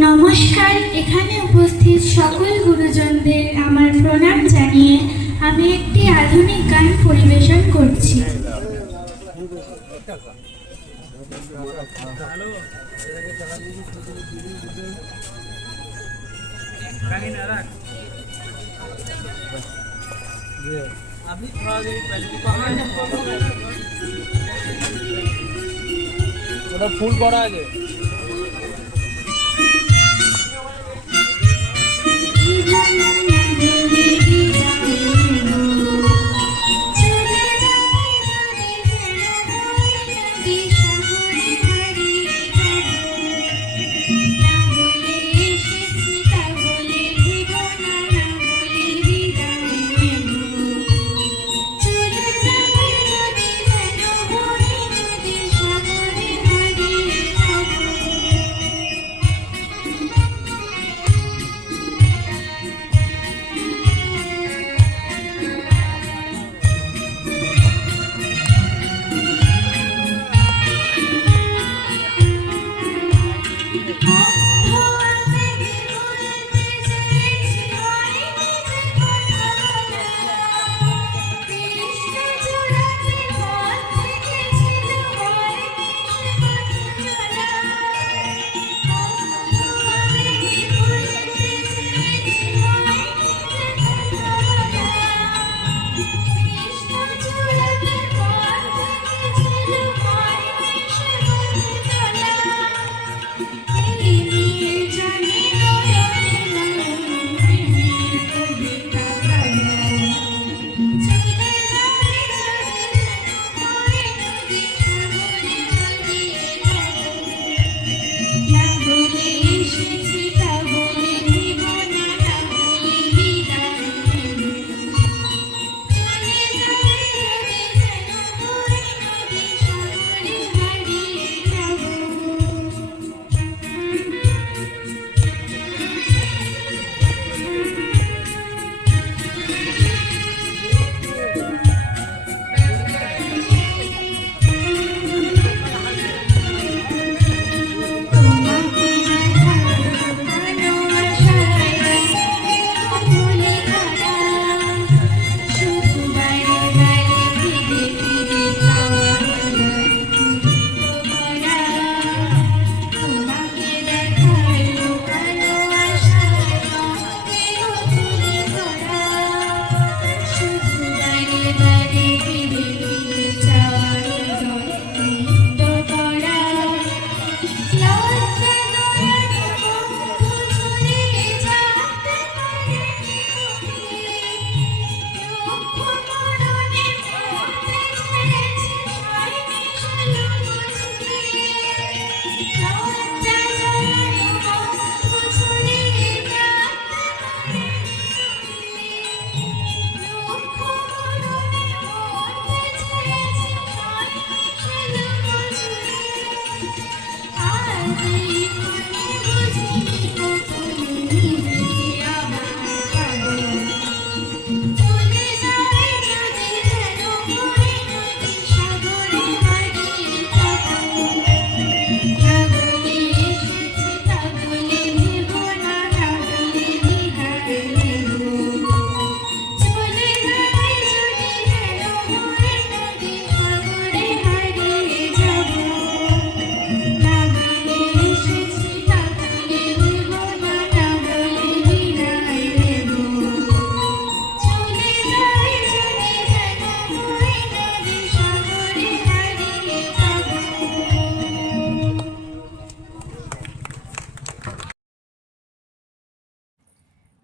নমস্কার। এখানে উপস্থিত সকল গুরুজনদের আমার প্রণাম জানিয়ে আমি একটি আধুনিক গান পরিবেশন করছি। ওটা ফুল করা আছে।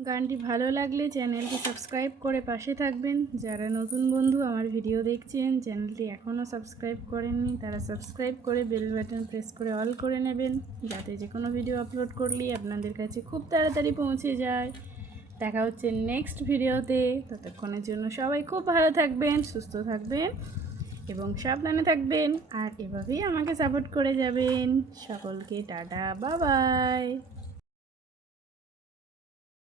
গানটি ভালো লাগলে চ্যানেলটি সাবস্ক্রাইব করে পাশে থাকবেন। যারা নতুন বন্ধু আমার ভিডিও দেখছেন, চ্যানেলটি এখনও সাবস্ক্রাইব করেননি, তারা সাবস্ক্রাইব করে বেল বাটন প্রেস করে অল করে নেবেন, যাতে যে কোনো ভিডিও আপলোড করলেই আপনাদের কাছে খুব তাড়াতাড়ি পৌঁছে যায়। দেখা হচ্ছে নেক্সট ভিডিওতে। ততক্ষণের জন্য সবাই খুব ভালো থাকবেন, সুস্থ থাকবেন এবং সাবধানে থাকবেন। আর এভাবেই আমাকে সাপোর্ট করে যাবেন। সকলকে টাটা, বাই বাই।